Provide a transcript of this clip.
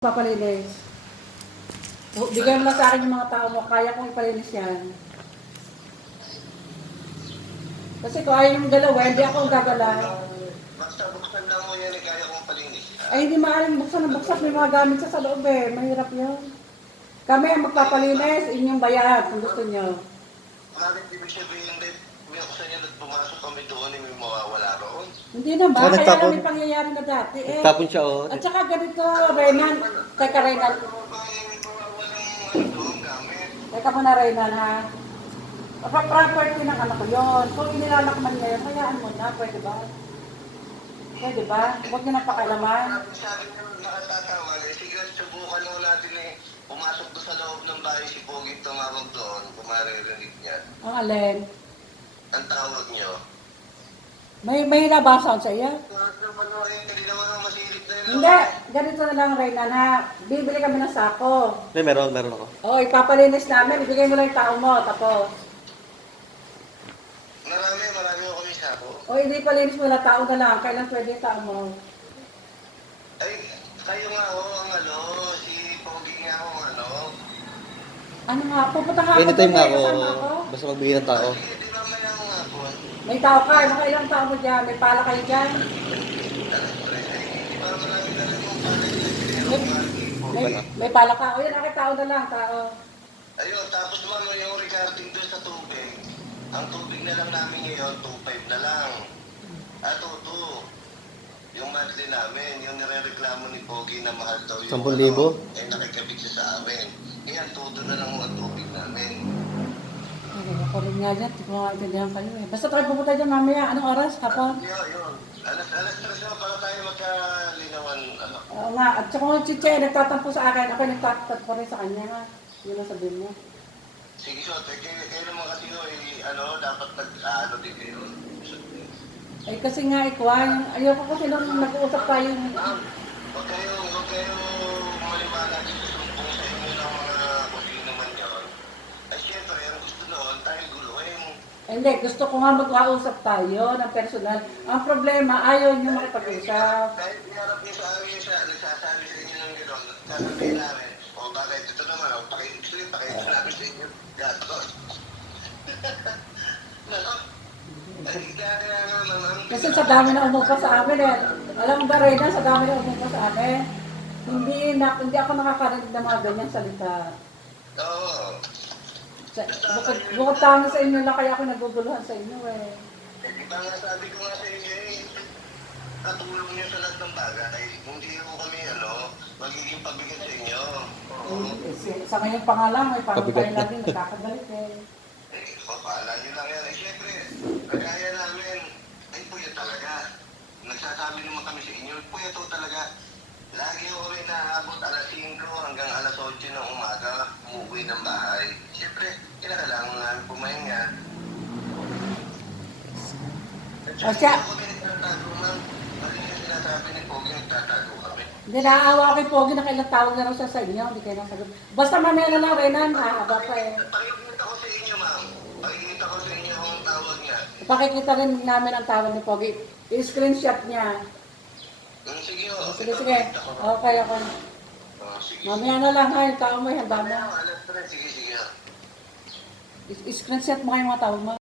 Papalinis. Bigay mo lang sa akin yung mga tao mo, kaya kong ipalinis yan. Kasi kung ayaw yung dalawa, hindi ako gagala. Basta buksan lang mo yan, kaya kong palinis. Ay, hindi maaaring buksan ng buksan, may mga gamit sa loob eh. Mahirap yun. Kami ang magpapalinis, inyong bayad kung gusto nyo. Bakit ibig sabihin din, buksan niya at pumasok kami doon, may mawawala roon? Hindi naman, Saka kaya nagtapon. lang may pangyayari na dati eh. Tapon siya, oh. At saka ganito, Renan. Teka, Renan. Ano ba yung mawawalang doon gamit? Teka muna, Renan, ha? Property ng anak ko yun. Kung inilalakman niya yun, hayaan mo na. Pwede ba? Pwede ba? Huwag niyo nang pakialaman. Sabi niyo, nakatatawag, sige, subukan mo natin eh. Pumasok doon sa loob ng bahay si Pogi, tumawag doon, kung maririnig niya. Ang alin. Ang tawag niyo. May nabang sound sa iyo? Hindi naman masilip na yun. Hindi. Ganito na lang, Renan, ha? Bibili kami ng sako. May meron ako. Oo, ipapalinis namin. Ibigay mo lang yung tao mo. Tapos, Marami ako kami sako. o hindi palinis mo na tao na lang. Kailan pwede yung tao mo? Ay, kayo nga ho, ang si Pogi nga ho, Ano nga? Pupunta nga ako. Anytime nga ako. Kasama ako. Basta magbigay ng tao. Sige, di ba may ako nga po? May tao ka. Mga ilang tao mo dyan. May pala kayo dyan. Di ba marami na rin yung pala May pala ka. O yan, aking tao na lang. Tao. Ayun, tapos ma'am, yung regarding doon sa tubig, ang tubig na lang namin ngayon, 2.5 na lang. At 2. Yung monthly namin, yung nire-reklamo ni Pogi na mahal daw yung 10,000? eh nakikabit siya sa amin. Ngayon, 2 na lang ang tubig namin. Ay, ako rin nga dyan. Hindi ko maintindihan kayo eh. Basta tayo pupunta dyan mamaya. Anong oras? Hapon? Yun. Alas 3 na para tayo magkalinawan, Oo nga. At saka kung si Che, nagtatampo sa akin. Ako nagtatampo rin sa kanya ha. Yun ang sabihin niya. Sige, so, kayo naman kasi dapat din kayo. Ay kasi nga ikwan, ayoko kasi nung nag-uusap tayo. Huwag kayo maliwala dito sumbong sa inyo ng mga kung sino naman yun. Ay, syempre, ang gusto noon, tayo guluhin. Hindi, gusto ko nga mag-uusap tayo ng personal. Ang problema, ayaw niyo makipag-usap. Kahit hinarap niyo sa amin, nagsasabi sa inyo ng gano'n, sasabihin namin, o bakit ito naman, pakigusto namin sa inyo, gatos. Nako, ay kaya nga naman. Kasi sa dami na umupa sa amin eh. Alam mo ba, Reyna, sa dami na umupa sa amin, hindi ako nakakarinig ng mga ganyang salita. Oo. Bukod tangi sa inyo lang, kaya ako naguguluhan sa inyo eh. Eh, di ba nga sabi ko nga sa inyo katulong niyo sa lahat ng bagay. Hindi ko kami, magiging pabigat sa inyo. Oo. Sa ngayon pa nga lang, may parang Pabigat tayo na. lagi nagkakagalit eh. Papaalam nyo lang yan. Siyempre, kagaya namin, ay puyo talaga. Nagsasabi naman kami sa inyo, puyo to talaga. Lagi ko kami naabot alas 5 hanggang alas 8 ng umaga, umuwi ng bahay. Siyempre, kinakailangan namin pumahinga. O siya, Ako kami nagtatago, ma'am. Mali yung sinasabi ni Pogi, nagtatago kami. hindi naaawa kay Pogi na kailang tawag na raw siya sa inyo, hindi kayo nasagot. Basta mamaya na lang, Renan, mahaba pa eh. Pakikita ko sa inyo, ma'am. Pakikita ko sa inyo ang tawag niya. Pakikita rin namin ang tawag ni Pogi. I-screenshot niya. Sige, ho. Sige, sige. Okay, ako. Sige. Mamaya na lang ha, yung tao mo, handa mo. Alas 3, sige, sige. I-screenshot mo kayo mga tawag mo.